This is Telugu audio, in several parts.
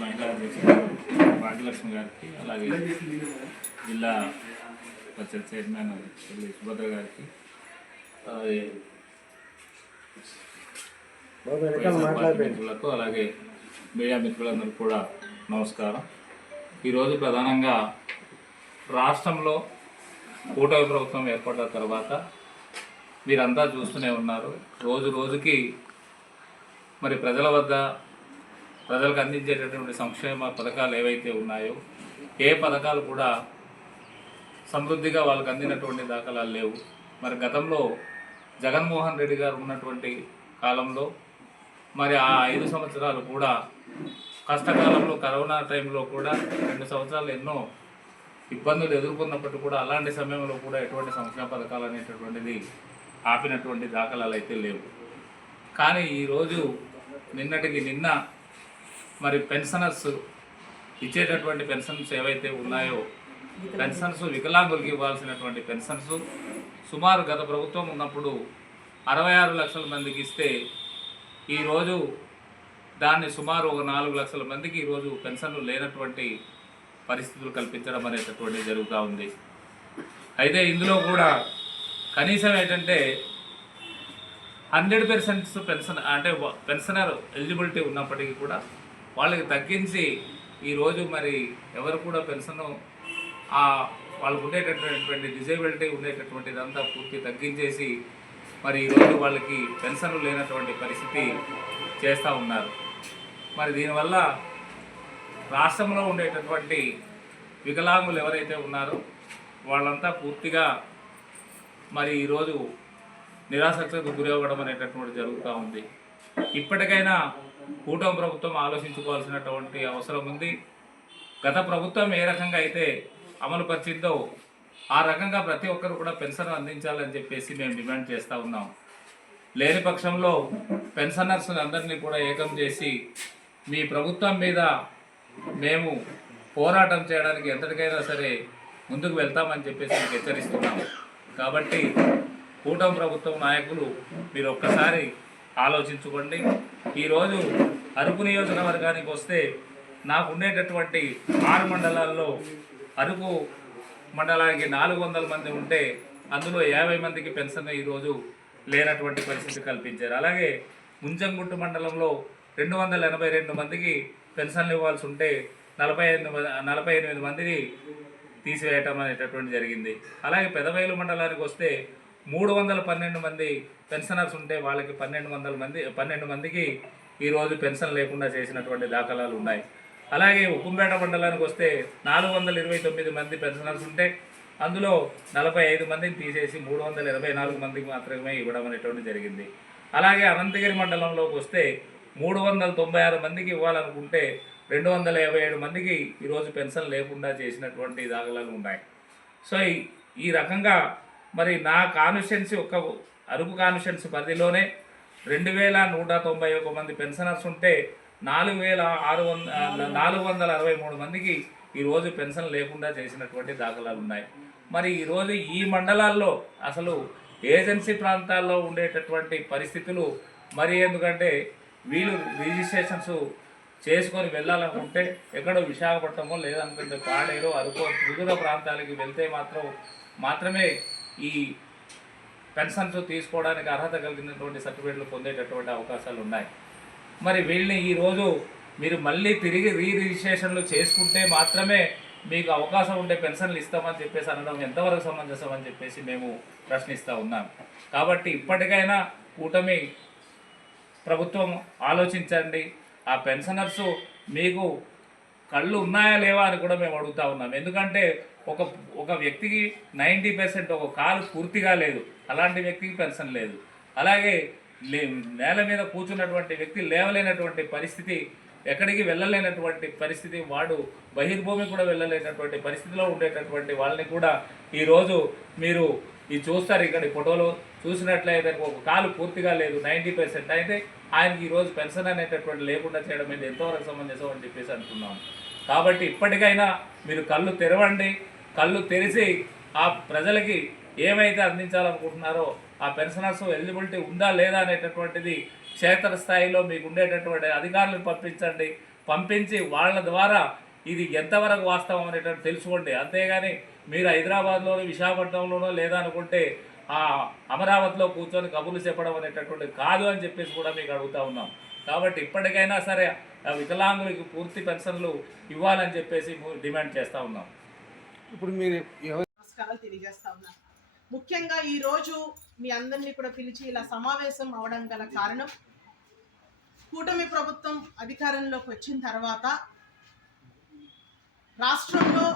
మహిళా అధ్యక్షుడు భాగ్యలక్ష్మి గారికి, అలాగే జిల్లా పరిషత్ చైర్మన్ సుభద్ర గారికి, మిత్రులకు, అలాగే మీడియా మిత్రులందరికీ కూడా నమస్కారం. ఈరోజు ప్రధానంగా రాష్ట్రంలో కూటమి ప్రభుత్వం ఏర్పడిన తర్వాత మీరంతా చూస్తూనే ఉన్నారు, రోజు రోజుకి మరి ప్రజలకు అందించేటటువంటి సంక్షేమ పథకాలు ఏవైతే ఉన్నాయో ఏ పథకాలు కూడా సమృద్ధిగా వాళ్ళకి అందినటువంటి దాఖలాలు లేవు. మరి గతంలో జగన్మోహన్ రెడ్డి గారు ఉన్నటువంటి కాలంలో మరి ఆ 5 సంవత్సరాలు కూడా కష్టకాలంలో కరోనా టైంలో కూడా 2 సంవత్సరాలు ఎన్నో ఇబ్బందులు ఎదుర్కొన్నప్పటికీ కూడా అలాంటి సమయంలో కూడా ఎటువంటి సంక్షేమ పథకాలు అనేటటువంటిది ఆపినటువంటి దాఖలాలు అయితే లేవు. కానీ ఈరోజు నిన్నటికి నిన్న మరి పెన్షనర్స్ ఇచ్చేటటువంటి పెన్షన్స్ ఏవైతే ఉన్నాయో పెన్షన్స్ వికలాంగులకి ఇవ్వాల్సినటువంటి పెన్షన్స్ సుమారు గత ప్రభుత్వం ఉన్నప్పుడు 66 లక్షల మందికి ఇస్తే ఈరోజు దాన్ని సుమారు ఒక 4 లక్షల మందికి ఈరోజు పెన్షన్లు లేనటువంటి పరిస్థితులు కల్పించడం అనేటటువంటిది జరుగుతూ ఉంది. అయితే ఇందులో కూడా కనీసం ఏంటంటే 100% పెన్షన్ అంటే పెన్షనర్ ఎలిజిబిలిటీ ఉన్నప్పటికీ కూడా వాళ్ళకి తగ్గించి ఈరోజు మరి ఎవరు కూడా పెన్షన్ వాళ్ళకు ఉండేటటువంటి డిజేబిలిటీ ఉండేటటువంటిదంతా పూర్తి తగ్గించేసి మరి ఈరోజు వాళ్ళకి పెన్షన్లు లేనటువంటి పరిస్థితి చేస్తూ ఉన్నారు. మరి దీనివల్ల రాష్ట్రంలో ఉండేటటువంటి వికలాంగులు ఎవరైతే ఉన్నారో వాళ్ళంతా పూర్తిగా మరి ఈరోజు నిరాసక్తకు గురవ్వడం అనేటటువంటి జరుగుతూ ఉంది. ఇప్పటికైనా కూటమి ప్రభుత్వం ఆలోచించుకోవాల్సినటువంటి అవసరం ఉంది. గత ప్రభుత్వం ఏ రకంగా అయితే అమలు పరిచిందో ఆ రకంగా ప్రతి ఒక్కరు కూడా పెన్షన్ అందించాలని చెప్పేసి మేము డిమాండ్ చేస్తూ ఉన్నాం. లేని పక్షంలో పెన్షనర్స్ అందరినీ కూడా ఏకం చేసి మీ ప్రభుత్వం మీద మేము పోరాటం చేయడానికి ఎంతటికైనా సరే ముందుకు వెళ్తామని చెప్పేసి మీకు హెచ్చరిస్తున్నాం. కాబట్టి కూటమి ప్రభుత్వం నాయకులు మీరు ఒక్కసారి ఆలోచించుకోండి. ఈరోజు అరకు నియోజకవర్గానికి వస్తే నాకు ఉండేటటువంటి 6 మండలాల్లో అరకు మండలానికి 400 మంది ఉంటే అందులో 50 మందికి పెన్షన్ ఈరోజు లేనటువంటి పరిస్థితి కల్పించారు. అలాగే ముంచంగుట్టు మండలంలో 282 మందికి పెన్షన్లు ఇవ్వాల్సి ఉంటే 48 మందిని తీసివేయటం అనేటటువంటి జరిగింది. అలాగే పెదవేలు మండలానికి వస్తే 312 మంది పెన్షనర్స్ ఉంటే వాళ్ళకి 12 మందికి ఈరోజు పెన్షన్ లేకుండా చేసినటువంటి దాఖలాలు ఉన్నాయి. అలాగే ఉక్కుంపేట మండలానికి వస్తే 429 మంది పెన్షనర్స్ ఉంటే అందులో 45 మందిని తీసేసి 324 మందికి మాత్రమే ఇవ్వడం అనేటువంటి జరిగింది. అలాగే అనంతగిరి మండలంలోకి వస్తే 396 మందికి ఇవ్వాలనుకుంటే 257 మందికి ఈరోజు పెన్షన్ లేకుండా చేసినటువంటి దాఖలాలు ఉన్నాయి. సో ఈ రకంగా మరి నా కాన్స్టిట్యున్సీ అరకు కాన్స్టిట్యున్సీ పరిధిలోనే 2191 మంది పెన్షనర్స్ ఉంటే 463 మందికి ఈరోజు పెన్షన్ లేకుండా చేసినటువంటి దాఖలాలు ఉన్నాయి. మరి ఈరోజు ఈ మండలాల్లో అసలు ఏజెన్సీ ప్రాంతాల్లో ఉండేటటువంటి పరిస్థితులు మరి ఎందుకంటే వీళ్ళు రిజిస్ట్రేషన్స్ చేసుకొని వెళ్ళాలనుకుంటే ఎక్కడో విశాఖపట్నమో లేదనుకుంటే పాడేరు అరకు వివిధ ప్రాంతాలకి వెళ్తే మాత్రమే ఈ పెన్షన్స్ తీసుకోవడానికి అర్హత కలిగినటువంటి సర్టిఫికేట్లు పొందేటటువంటి అవకాశాలు ఉన్నాయి. మరి వీళ్ళని ఈరోజు మీరు మళ్ళీ తిరిగి రిజిస్ట్రేషన్లు చేసుకుంటే మాత్రమే మీకు అవకాశం ఉండే పెన్షన్లు ఇస్తామని చెప్పేసి అనడం ఎంతవరకు సమంజసం అని చెప్పేసి మేము ప్రశ్నిస్తూ ఉన్నాం. కాబట్టి ఇప్పటికైనా కూటమి ప్రభుత్వం ఆలోచించండి. ఆ పెన్షనర్స్ మీకు కళ్ళు ఉన్నాయా లేవా అని కూడా మేము అడుగుతూ ఉన్నాం. ఎందుకంటే ఒక వ్యక్తికి 90% ఒక కాలు పూర్తిగా లేదు, అలాంటి వ్యక్తికి పెన్షన్ లేదు. అలాగే నేల మీద కూర్చున్నటువంటి వ్యక్తి లేవలేనటువంటి పరిస్థితి, ఎక్కడికి వెళ్ళలేనటువంటి పరిస్థితి, వాడు బహిర్భూమి కూడా వెళ్ళలేనటువంటి పరిస్థితిలో ఉండేటటువంటి వాళ్ళని కూడా ఈరోజు మీరు ఇది చూస్తారు. ఇక్కడ ఫోటోలో చూసినట్లయితే ఒక కాలు పూర్తిగా లేదు, 90% అయితే ఆయనకి ఈరోజు పెన్షన్ అనేటటువంటి లేకుండా చేయడం మీద ఎంతవరకు సమంజసం అని చెప్పేసి అంటున్నాము. కాబట్టి ఇప్పటికైనా మీరు కళ్ళు తెరవండి. కళ్ళు తెరిచి ఆ ప్రజలకి ఏమైతే అందించాలనుకుంటున్నారో ఆ పెన్షనర్స్ ఎలిజిబిలిటీ ఉందా లేదా అనేటటువంటిది క్షేత్రస్థాయిలో మీకు ఉండేటటువంటి అధికారులను పంపించండి. పంపించి వాళ్ళ ద్వారా ఇది ఎంతవరకు వాస్తవం అనేటువంటి తెలుసుకోండి. అంతేగాని మీరు హైదరాబాద్లోనో విశాఖపట్నంలోనో లేదా అనుకుంటే అమరావతిలో కూర్చొని కబుర్లు చెప్పడం అనేటటువంటి కాదు అని చెప్పేసి కూడా మీకు అడుగుతూ ఉన్నాం. కాబట్టి ఇప్పటికైనా సరే వికలాంగులకు పూర్తి పెన్షన్లు ఇవ్వాలని చెప్పేసి డిమాండ్ చేస్తూ ఉన్నాం. ఇప్పుడు మీరు నమస్కారాలు తెలియజేస్తా ఉన్నాను. ముఖ్యంగా ఈరోజు మీ అందరినీ కూడా పిలిచి ఇలా సమావేశం అవడం గల కారణం, కూటమి ప్రభుత్వం అధికారంలోకి వచ్చిన తర్వాత రాష్ట్రంలో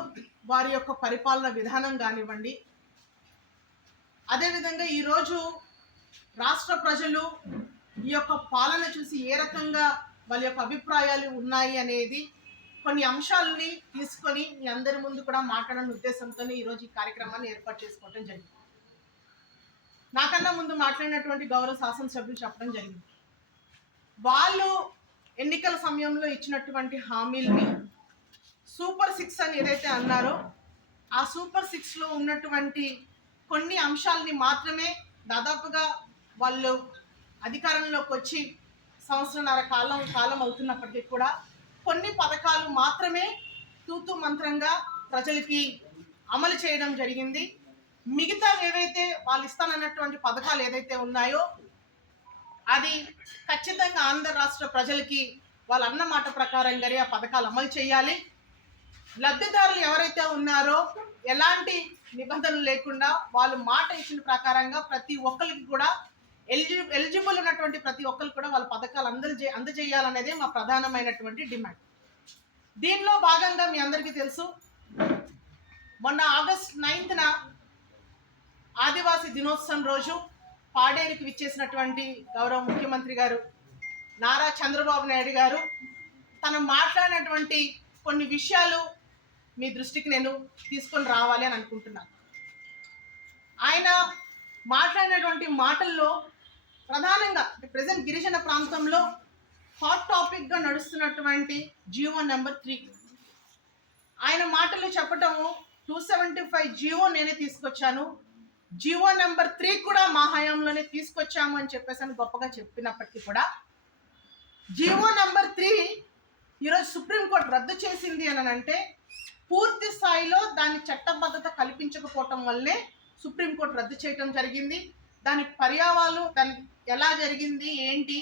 వారి యొక్క పరిపాలన విధానం కానివ్వండి, అదేవిధంగా ఈరోజు రాష్ట్ర ప్రజలు ఈ యొక్క పాలన చూసి ఏ రకంగా వాళ్ళ యొక్క అభిప్రాయాలు ఉన్నాయి అనేది కొన్ని అంశాలని తీసుకొని మీ అందరి ముందు కూడా మాట్లాడాలనే ఉద్దేశంతోనే ఈరోజు ఈ కార్యక్రమాన్ని ఏర్పాటు చేసుకోవడం జరిగింది. నాకన్నా ముందు మాట్లాడినటువంటి గౌరవ శాసనసభ్యులు చెప్పడం జరిగింది, వాళ్ళు ఎన్నికల సమయంలో ఇచ్చినటువంటి హామీల్ని సూపర్ 6 అని ఏదైతే అన్నారో ఆ సూపర్ 6లో ఉన్నటువంటి కొన్ని అంశాలని మాత్రమే దాదాపుగా వాళ్ళు అధికారంలోకి వచ్చి సంవత్సరన్నర కాలం అవుతున్నప్పటికీ కూడా కొన్ని పథకాలు మాత్రమే తూతు మంత్రంగా ప్రజలకి అమలు చేయడం జరిగింది. మిగతా ఏవైతే వాళ్ళు ఇస్తానన్నటువంటి పథకాలు ఏదైతే ఉన్నాయో అది ఖచ్చితంగా ఆంధ్ర రాష్ట్ర ప్రజలకి వాళ్ళు అన్న మాట ప్రకారంగానే ఆ పథకాలు అమలు చేయాలి. లబ్ధిదారులు ఎవరైతే ఉన్నారో ఎలాంటి నిబంధనలు లేకుండా వాళ్ళు మాట ఇచ్చిన ప్రకారంగా ప్రతి ఒక్కరికి కూడా ఎలిజిబుల్ ఉన్నటువంటి ప్రతి ఒక్కరికి కూడా వాళ్ళ పథకాలు అందజేయాలనేదే మా ప్రధానమైనటువంటి డిమాండ్. దీనిలో భాగంగా మీ అందరికీ తెలుసు, మొన్న ఆగస్ట్ 9న ఆదివాసీ దినోత్సవం రోజు పాడేరుకి విచ్చేసినటువంటి గౌరవ ముఖ్యమంత్రి గారు నారా చంద్రబాబు నాయుడు గారు తను మాట్లాడినటువంటి కొన్ని విషయాలు మీ దృష్టికి నేను తీసుకొని రావాలి అని అనుకుంటున్నాను. ఆయన మాట్లాడినటువంటి మాటల్లో ప్రధానంగా ప్రెజెంట్ గిరిజన ప్రాంతంలో హాట్ టాపిక్గా నడుస్తున్నటువంటి జీవో నెంబర్ 3, ఆయన మాటలు చెప్పటము 275 జీవో నేనే తీసుకొచ్చాను, జీవో నెంబర్ 3 కూడా మా హయాంలోనే తీసుకొచ్చాము అని చెప్పేసి గొప్పగా చెప్పినప్పటికీ కూడా జీవో నెంబర్ 3 ఈరోజు సుప్రీంకోర్టు రద్దు చేసింది అని అంటే పూర్తి స్థాయిలో దాని చట్టబద్ధత కల్పించకపోవటం వల్లే సుప్రీంకోర్టు రద్దు చేయటం జరిగింది. దాని పర్యావాలు దానికి ఎలా జరిగింది ఏంటి,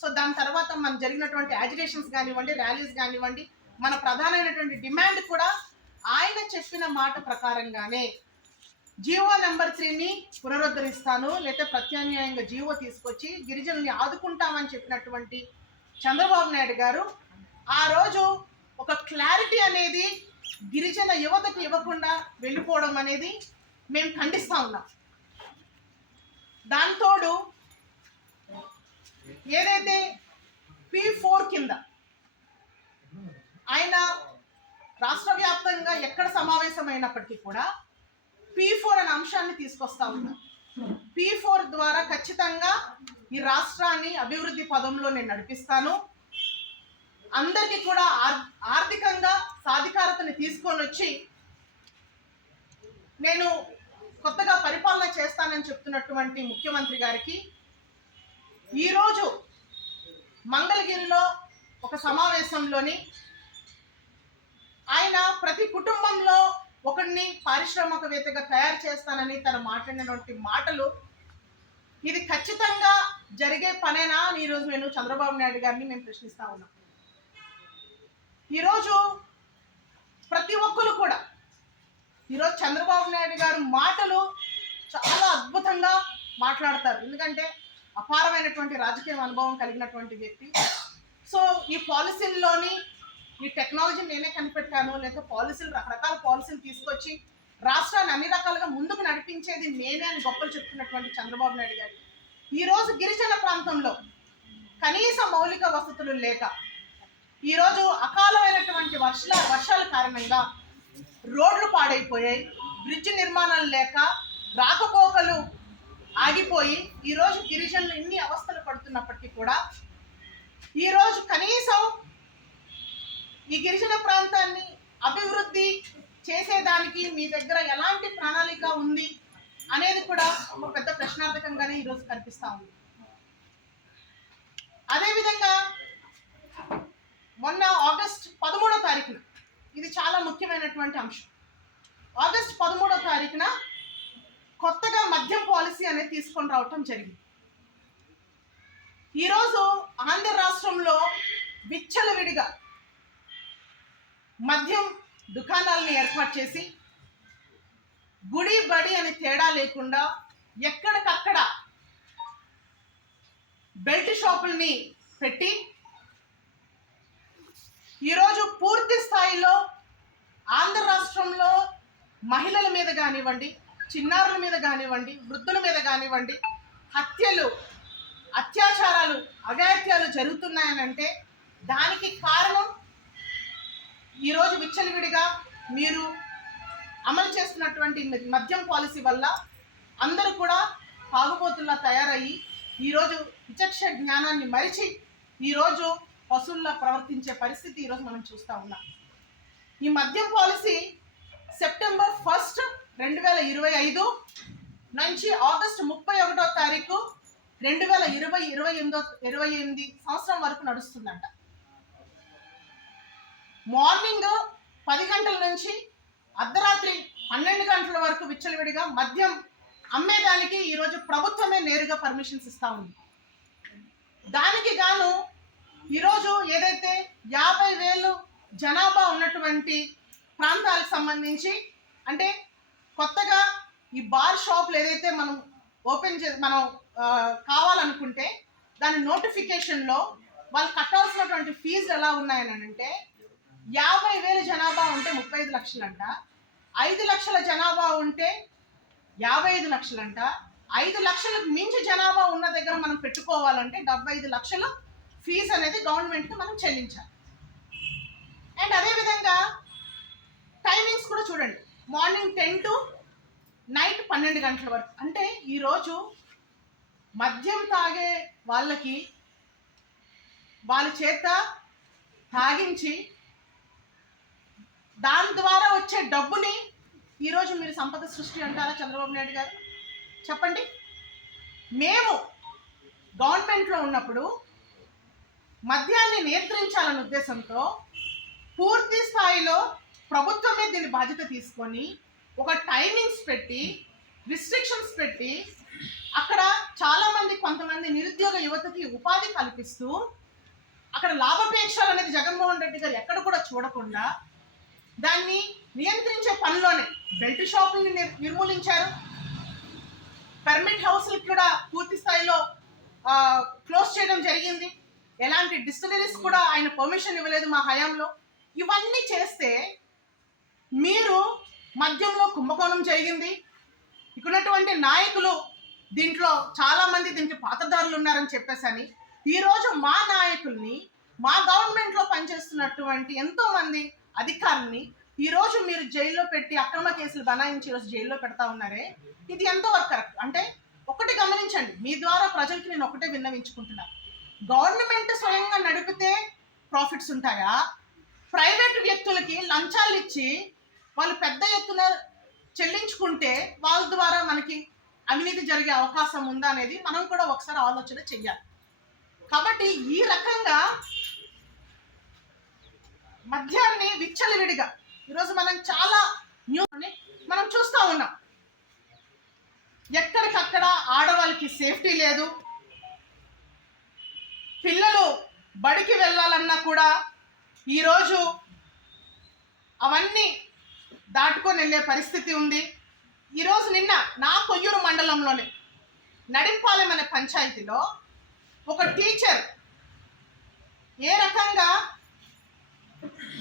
సో దాని తర్వాత మన జరిగినటువంటి యాజిటేషన్స్ కానివ్వండి, ర్యాలీస్ కానివ్వండి, మన ప్రధానమైనటువంటి డిమాండ్ కూడా ఆయన చెప్పిన మాట ప్రకారంగానే జీవో నెంబర్ 3ని పునరుద్ధరిస్తాను, లేకపోతే ప్రత్యామ్నాయంగా జీవో తీసుకొచ్చి గిరిజనుల్ని ఆదుకుంటామని చెప్పినటువంటి చంద్రబాబు నాయుడు గారు ఆ రోజు ఒక క్లారిటీ అనేది గిరిజన యువతకు ఇవ్వకుండా వెళ్ళిపోవడం అనేది మేము ఖండిస్తూ ఉన్నాం. దాంతోడు ఏదైతే P4 కింద ఆయన రాష్ట్ర వ్యాప్తంగా ఎక్కడ సమావేశమైనప్పటికీ కూడా P4 అనే అంశాన్ని తీసుకొస్తా ఉన్నాం. P4 ద్వారా ఖచ్చితంగా ఈ రాష్ట్రాన్ని అభివృద్ధి పదంలో నేను నడిపిస్తాను, అందరికీ కూడా ఆర్థికంగా సాధికారతని తీసుకొని వచ్చి నేను కొత్తగా పరిపాలన చేస్తానని చెప్తున్నటువంటి ముఖ్యమంత్రి గారికి ఈరోజు మంగళగిరిలో ఒక సమావేశంలోని ఆయన ప్రతి కుటుంబంలో ఒకరిని పారిశ్రామికవేత్తగా తయారు చేస్తానని తను మాట్లాడినటువంటి మాటలు ఇది ఖచ్చితంగా జరిగే పనేనా అని ఈరోజు నేను చంద్రబాబు నాయుడు గారిని మేము ప్రశ్నిస్తా ఉన్నాం. ఈరోజు ప్రతి ఒక్కరు కూడా ఈరోజు చంద్రబాబు నాయుడు గారు మాటలు చాలా అద్భుతంగా మాట్లాడతారు, ఎందుకంటే అపారమైనటువంటి రాజకీయ అనుభవం కలిగినటువంటి వ్యక్తి. సో ఈ పాలసీల్లోని ఈ టెక్నాలజీని నేనే కనిపెట్టాను, లేదా పాలసీలు రకరకాల పాలసీలు తీసుకొచ్చి రాష్ట్రాన్ని అన్ని రకాలుగా ముందుకు నడిపించేది నేనే అని గొప్పలు చెప్తున్నటువంటి చంద్రబాబు నాయుడు గారు ఈరోజు గిరిజన ప్రాంతంలో కనీస మౌలిక వసతులు లేక ఈరోజు అకాలమైనటువంటి వర్షాల కారణంగా రోడ్లు పాడైపోయాయి, బ్రిడ్జ్ నిర్మాణాలు లేక రాకపోకలు ఆగిపోయి ఈరోజు గిరిజనులు ఇన్ని అవస్థలు పడుతున్నప్పటికీ కూడా ఈరోజు కనీసం ఈ గిరిజన ప్రాంతాన్ని అభివృద్ధి చేసేదానికి మీ దగ్గర ఎలాంటి ప్రణాళిక ఉంది అనేది కూడా ఒక పెద్ద ప్రశ్నార్థకంగానే ఈరోజు కనిపిస్తూ ఉంది. అదేవిధంగా మొన్న ఆగస్ట్ తారీఖున, ఇది చాలా ముఖ్యమైనటువంటి అంశం, ఆగస్టు 13వ తారీఖున కొత్తగా మద్యం పాలసీ అనేది తీసుకొని రావటం జరిగింది. ఈరోజు ఆంధ్ర రాష్ట్రంలో విచ్చలవిడిగా మద్యం దుకాణాలను ఏర్పాటు చేసి గుడి బడి అని తేడా లేకుండా ఎక్కడికక్కడ బెల్ట్ షాపుల్ని పెట్టి ఈరోజు పూర్తి స్థాయిలో ఆంధ్ర రాష్ట్రంలో మహిళల మీద కానివ్వండి, చిన్నారుల మీద కానివ్వండి, వృద్ధుల మీద కానివ్వండి హత్యలు, అత్యాచారాలు, అఘాయిత్యాలు జరుగుతున్నాయనంటే దానికి కారణం ఈరోజు విచ్చలవిడిగా మీరు అమలు చేస్తున్నటువంటి మద్యం పాలసీ వల్ల అందరూ కూడా తాగుబోతుల్లా తయారయ్యి ఈరోజు విచక్ష జ్ఞానాన్ని మరిచి ఈరోజు పశువుల్లా ప్రవర్తించే పరిస్థితి ఈరోజు మనం చూస్తూ ఉన్నాం. ఈ మద్యం పాలసీ సెప్టెంబర్ 1, 2025 నుంచి ఆగస్టు 31వ తారీఖు 2028 సంవత్సరం వరకు నడుస్తుందంట. మార్నింగ్ 10 గంటల నుంచి అర్ధరాత్రి 12 గంటల వరకు విచ్చలవిడిగా మద్యం అమ్మేదానికి ఈరోజు ప్రభుత్వమే నేరుగా పర్మిషన్స్ ఇస్తూ ఉంది. దానికి గాను ఈరోజు ఏదైతే 50,000 జనాభా ఉన్నటువంటి ప్రాంతాలకు సంబంధించి, అంటే కొత్తగా ఈ బార్ షాపులు ఏదైతే మనం మనం కావాలనుకుంటే దాని నోటిఫికేషన్లో వాళ్ళు కట్టాల్సినటువంటి ఫీజు ఎలా ఉన్నాయని అంటే 50,000 జనాభా ఉంటే 35 లక్షలంట, 5 లక్షల జనాభా ఉంటే 55 లక్షలంట, 5 లక్షలకు మించి జనాభా ఉన్న దగ్గర మనం పెట్టుకోవాలంటే 75 లక్షలు ఫీజు అనేది గవర్నమెంట్కి మనం చెల్లించాలి. అండ్ అదేవిధంగా టైమింగ్స్ కూడా చూడండి, మార్నింగ్ 10 to నైట్ 12 గంటల వరకు. అంటే ఈరోజు మద్యం తాగే వాళ్ళకి వాళ్ళ చేత తాగించి దాని ద్వారా వచ్చే డబ్బుని ఈరోజు మీరు సంపద సృష్టి అంటారా చంద్రబాబు నాయుడు గారు? చెప్పండి. మేము గవర్నమెంట్లో ఉన్నప్పుడు మద్యాన్ని నియంత్రించాలనే ఉద్దేశంతో పూర్తి స్థాయిలో ప్రభుత్వమే దీని బాధ్యత తీసుకొని ఒక టైమింగ్స్ పెట్టి, రిస్ట్రిక్షన్స్ పెట్టి, అక్కడ చాలామంది కొంతమంది నిరుద్యోగ యువతకి ఉపాధి కల్పిస్తూ అక్కడ లాభాపేక్షలు అనేది జగన్మోహన్ రెడ్డి గారు ఎక్కడ కూడా చూడకుండా దాన్ని నియంత్రించే పనిలోనే బెల్ట్ షాపుల్ని నిర్మూలించారు. పర్మిట్ హౌస్లకు కూడా పూర్తి స్థాయిలో క్లోజ్ చేయడం జరిగింది. ఎలాంటి డిస్టిలరీస్ కూడా ఆయన పర్మిషన్ ఇవ్వలేదు మా హయాంలో. ఇవన్నీ చేస్తే మీరు మద్యంలో కుంభకోణం జరిగింది, ఇక్కడున్నటువంటి నాయకులు దీంట్లో చాలామంది దీనికి పాత్రదారులు ఉన్నారని చెప్పేసని ఈరోజు మా నాయకుల్ని, మా గవర్నమెంట్లో పనిచేస్తున్నటువంటి ఎంతోమంది అధికారుల్ని ఈరోజు మీరు జైల్లో పెట్టి అక్రమ కేసులు బనాయించి ఈరోజు జైల్లో పెడతా ఉన్నారే, ఇది ఎంతవరకు కరెక్ట్? అంటే ఒకటి గమనించండి, మీ ద్వారా ప్రజలకి నేను ఒకటే విన్నవించుకుంటున్నాను. గవర్నమెంట్ స్వయంగా నడిపితే ప్రాఫిట్స్ ఉంటాయా? ప్రైవేట్ వ్యక్తులకి లంచాలు ఇచ్చి వాళ్ళు పెద్ద ఎత్తున చెల్లించుకుంటే వాళ్ళ ద్వారా మనకి అవినీతి జరిగే అవకాశం ఉందా అనేది మనం కూడా ఒకసారి ఆలోచన చెయ్యాలి. కాబట్టి ఈ రకంగా మద్యాన్ని విచ్చలవిడిగా ఈరోజు మనం చాలా న్యూస్ని మనం చూస్తూ ఉన్నాం. ఎక్కడికక్కడ ఆడవాళ్ళకి సేఫ్టీ లేదు, పిల్లలు బడికి వెళ్ళాలన్నా కూడా ఈరోజు అవన్నీ దాటుకొని వెళ్ళే పరిస్థితి ఉంది. ఈరోజు నిన్న నా కొయ్యూరు మండలంలోనే నడింపాలెం అనే పంచాయతీలో ఒక టీచర్ ఏ రకంగా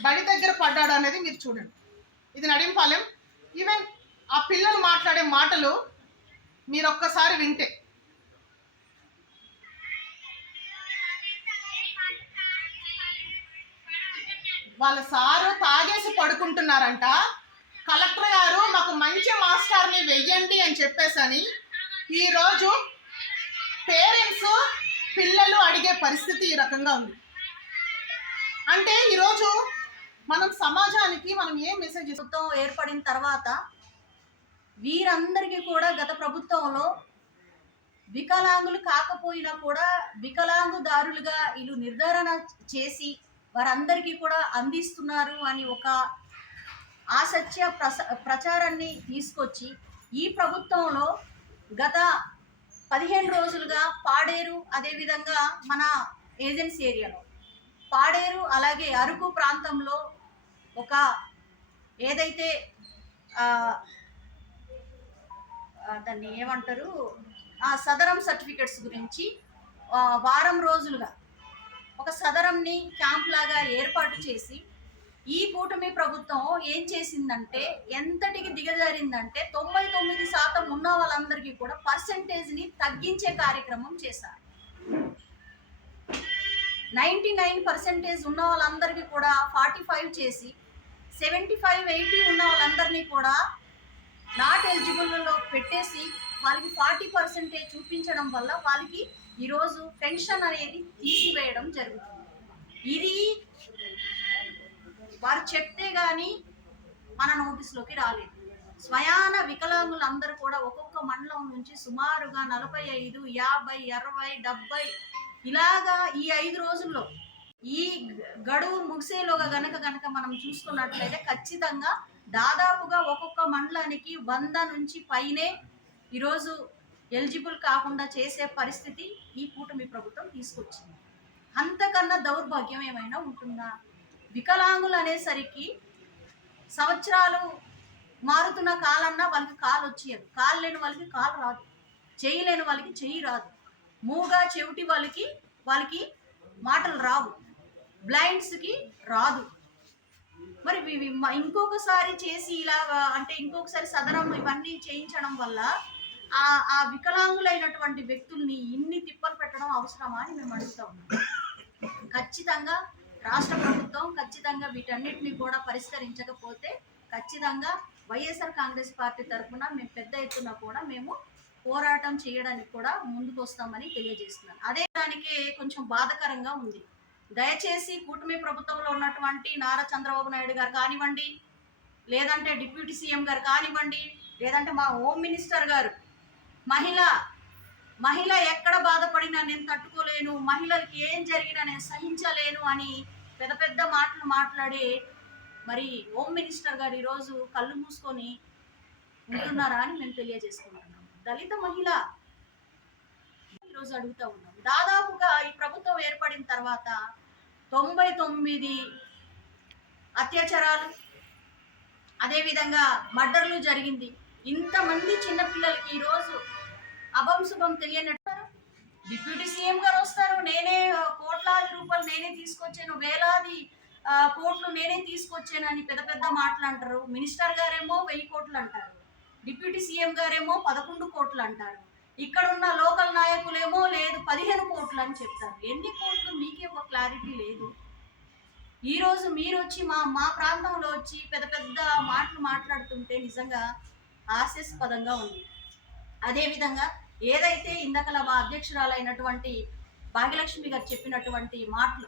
బడి దగ్గర పడ్డాడు అనేది మీరు చూడండి. ఇది నడింపాలెం. ఈవెన్ ఆ పిల్లలు మాట్లాడే మాటలు మీరు ఒక్కసారి వింటే, వాళ్ళ సారు తాగేసి పడుకుంటున్నారంట, కలెక్టర్ గారు మాకు మంచి మాస్టర్ని వెయ్యండి అని చెప్పేసని ఈరోజు పేరెంట్స్ పిల్లలు అడిగే పరిస్థితి ఈ రకంగా ఉంది. అంటే ఈరోజు మనం సమాజానికి మనం ఏం మెసేజ్ ప్రభుత్వం ఏర్పడిన తర్వాత వీరందరికీ కూడా గత ప్రభుత్వంలో వికలాంగులు కాకపోయినా కూడా వికలాంగుదారులుగా వీళ్ళు నిర్ధారణ చేసి వారందరికీ కూడా అందిస్తున్నారు అని ఒక అసత్య ప్రచారాన్ని తీసుకొచ్చి ఈ ప్రభుత్వంలో గత 15 రోజులుగా పాడేరు, అదేవిధంగా మన ఏజెన్సీ ఏరియాలో పాడేరు అలాగే అరకు ప్రాంతంలో ఒక ఏదైతే దాన్ని ఏమంటారు సదరం సర్టిఫికెట్స్ గురించి వారం రోజులుగా ఒక సదరంని క్యాంప్ లాగా ఏర్పాటు చేసి ఈ కూటమి ప్రభుత్వం ఏం చేసిందంటే ఎంతటికి దిగజారిందంటే 99% ఉన్న వాళ్ళందరికీ కూడా పర్సెంటేజ్ని తగ్గించే కార్యక్రమం చేశారు. 99% ఉన్న వాళ్ళందరికీ కూడా 45 చేసి 75-80 ఉన్న వాళ్ళందరినీ కూడా నాట్ ఎలిజిబుల్లో పెట్టేసి వాళ్ళకి 40% చూపించడం వల్ల వాళ్ళకి ఈరోజు పెన్షన్ అనేది తీసివేయడం జరుగుతుంది. ఇది వారు చెప్తే కానీ మన నోటీసులోకి రాలేదు. స్వయాన వికలాంగులందరూ కూడా ఒక్కొక్క మండలం నుంచి సుమారుగా 45, 50, 60, 70 ఇలాగా ఈ 5 రోజుల్లో ఈ గడువు ముగిసేలోగా గనక మనం చూసుకున్నట్లయితే ఖచ్చితంగా దాదాపుగా ఒక్కొక్క మండలానికి 100 నుంచి పైనే ఈరోజు ఎలిజిబుల్ కాకుండా చేసే పరిస్థితి ఈ కూటమి ప్రభుత్వం తీసుకొచ్చింది. అంతకన్నా దౌర్భాగ్యం ఏమైనా ఉంటుందా? వికలాంగులు అనేసరికి సంవత్సరాలు మారుతున్న కాలన్నా వాళ్ళకి కాలు వచ్చేది, కాలు లేని వాళ్ళకి కాలు రాదు, చెయ్యి లేని వాళ్ళకి చెయ్యి రాదు, మూగా చెవిటి వాళ్ళకి మాటలు రావు, బ్లైండ్స్కి రాదు. మరి ఇంకొకసారి చేసి ఇలా అంటే ఇంకొకసారి సదనం ఇవన్నీ చేయించడం వల్ల ఆ వికలాంగులైనటువంటి వ్యక్తుల్ని ఇన్ని తిప్పలు పెట్టడం అవసరమా అని మేము అడుగుతా ఉన్నాం. ఖచ్చితంగా రాష్ట్ర ప్రభుత్వం ఖచ్చితంగా వీటన్నిటిని కూడా పరిష్కరించకపోతే ఖచ్చితంగా వైఎస్ఆర్ కాంగ్రెస్ పార్టీ తరఫున మేము పెద్ద ఎత్తున కూడా మేము పోరాటం చేయడానికి కూడా ముందుకు వస్తామని తెలియజేస్తున్నాను. అదే దానికి కొంచెం బాధాకరంగా ఉంది. దయచేసి కూటమి ప్రభుత్వంలో ఉన్నటువంటి నారా చంద్రబాబు నాయుడు గారు కానివ్వండి, లేదంటే డిప్యూటీ సీఎం గారు కానివ్వండి, లేదంటే మా హోమ్ మినిస్టర్ గారు మహిళ ఎక్కడ బాధపడినా నేను తట్టుకోలేను, మహిళలకి ఏం జరిగినా నేను సహించలేను అని పెద్ద మాటలు మాట్లాడి మరి హోమ్ మినిస్టర్ గారు ఈరోజు కళ్ళు మూసుకొని ఉంటున్నారా అని మేము తెలియజేసుకుంటున్నాం. దళిత మహిళ ఈరోజు అడుగుతూ ఉన్నాం. దాదాపుగా ఈ ప్రభుత్వం ఏర్పడిన తర్వాత 99 అత్యాచారాలు, అదేవిధంగా మర్డర్లు జరిగింది. ఇంతమంది చిన్నపిల్లలకి ఈరోజు అభంశుభం తెలియనట్టు డిప్యూటీ సీఎం గారు వస్తారు, నేనే కోట్లాది రూపాయలు నేనే తీసుకొచ్చాను, వేలాది కోట్లు నేనే తీసుకొచ్చాను అని పెద్ద మాటలు అంటారు. మినిస్టర్ గారేమో 1000 కోట్లు అంటారు, డిప్యూటీ సీఎం గారేమో 11 కోట్లు అంటారు, ఇక్కడ ఉన్న లోకల్ నాయకులేమో లేదు 15 కోట్లు అని చెప్తారు. ఎన్ని కోట్లు మీకే ఒక క్లారిటీ లేదు. ఈరోజు మీరు వచ్చి మా ప్రాంతంలో వచ్చి పెద్ద మాటలు మాట్లాడుతుంటే నిజంగా హాస్యాస్పదంగా ఉంది. అదేవిధంగా ఏదైతే ఇందాకలా మా అధ్యక్షురాలైనటువంటి భాగ్యలక్ష్మి గారు చెప్పినటువంటి మాటలు,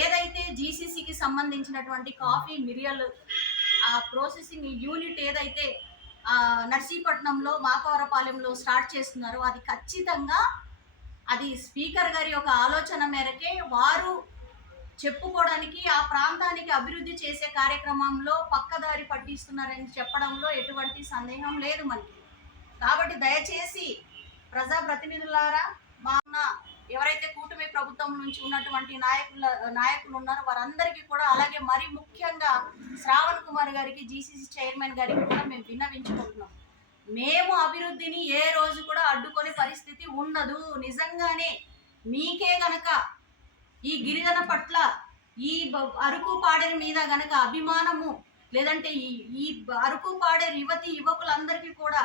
ఏదైతే జీసీసీకి సంబంధించినటువంటి కాఫీ మిరియల్ ప్రాసెసింగ్ యూనిట్ ఏదైతే నర్సీపట్నంలో మాకవరపాలెంలో స్టార్ట్ చేస్తున్నారో అది ఖచ్చితంగా అది స్పీకర్ గారి యొక్క ఆలోచన మేరకే వారు చెప్పుకోవడానికి ఆ ప్రాంతానికి అభివృద్ధి చేసే కార్యక్రమంలో పక్కదారి పట్టిస్తున్నారని చెప్పడంలో ఎటువంటి సందేహం లేదు మనకి. కాబట్టి దయచేసి ప్రజాప్రతినిధులారా, ఎవరైతే కూటమి ప్రభుత్వం నుంచి ఉన్నటువంటి నాయకులు ఉన్నారో వారందరికీ కూడా, అలాగే మరి ముఖ్యంగా శ్రావణ్ కుమార్ గారికి, జీసీసీ చైర్మన్ గారికి కూడా మేము విన్నవించుకుంటున్నాం. మేము అభివృద్ధిని ఏ రోజు కూడా అడ్డుకునే పరిస్థితి ఉండదు. నిజంగానే మీకే గనక ఈ గిరిజన పట్ల ఈ అరకు పాడేరు మీద గనక అభిమానము, లేదంటే ఈ అరకు పాడేరు యువకులందరికీ కూడా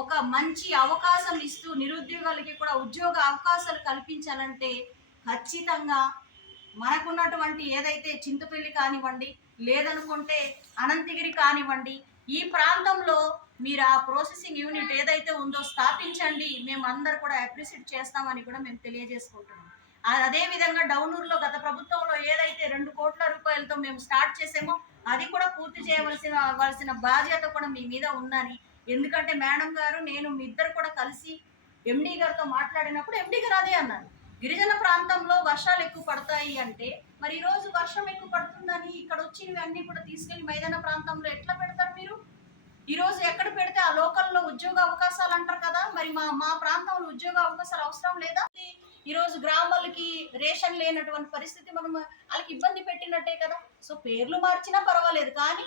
ఒక మంచి అవకాశం ఇస్తూ నిరుద్యోగులకి కూడా ఉద్యోగ అవకాశాలు కల్పించాలంటే ఖచ్చితంగా మనకున్నటువంటి ఏదైతే చింతపల్లి కానివ్వండి, లేదనుకుంటే అనంతగిరి కానివ్వండి, ఈ ప్రాంతంలో మీరు ఆ ప్రాసెసింగ్ యూనిట్ ఏదైతే ఉందో స్థాపించండి. మేము అందరు కూడా అప్రిషియేట్ చేస్తామని కూడా మేము తెలియజేసుకుంటున్నాం. అదేవిధంగా డౌనూరులో గత ప్రభుత్వంలో ఏదైతే 2 కోట్ల రూపాయలతో మేము స్టార్ట్ చేసామో అది కూడా పూర్తి చేయవలసిన బాధ్యత కూడా మీ మీద ఉందని. ఎందుకంటే మేడం గారు, నేను మీ ఇద్దరు కూడా కలిసి ఎండీ గారితో మాట్లాడినప్పుడు ఎండీ గారు అదే అన్నారు, గిరిజన ప్రాంతంలో వర్షాలు ఎక్కువ పడతాయి అంటే మరి ఈరోజు వర్షం ఎక్కువ పడుతుందని ఇక్కడ వచ్చినవి అన్ని కూడా తీసుకెళ్లి మైదాన ప్రాంతంలో ఎట్లా పెడతారు మీరు? ఈరోజు ఎక్కడ పెడితే ఆ లోకల్లో ఉద్యోగ అవకాశాలు అంటారు కదా, మరి మా ప్రాంతంలో ఉద్యోగ అవకాశాలు అవసరం లేదా? ఈరోజు గ్రామాలకి రేషన్ లేనటువంటి పరిస్థితి, మనం వాళ్ళకి ఇబ్బంది పెట్టినట్టే కదా. సో పేర్లు మార్చినా పర్వాలేదు, కానీ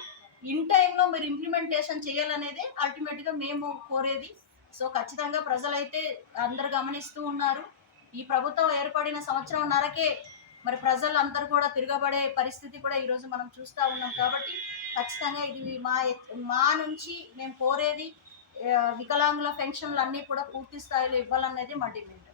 ఇన్ టైంలో మీరు ఇంప్లిమెంటేషన్ చేయాలనేది అల్టిమేట్గా మేము కోరేది. సో ఖచ్చితంగా ప్రజలైతే అందరు గమనిస్తూ ఉన్నారు. ఈ ప్రభుత్వం ఏర్పడిన సంవత్సరంన్నరకే మరి ప్రజలందరూ కూడా తిరగబడే పరిస్థితి కూడా ఈరోజు మనం చూస్తూ ఉన్నాం. కాబట్టి ఖచ్చితంగా ఇది మా నుంచి మేము కోరేది, వికలాంగుల పెన్షన్లు అన్నీ కూడా పూర్తి స్థాయిలో ఇవ్వాలనేది మా డిమాండ్.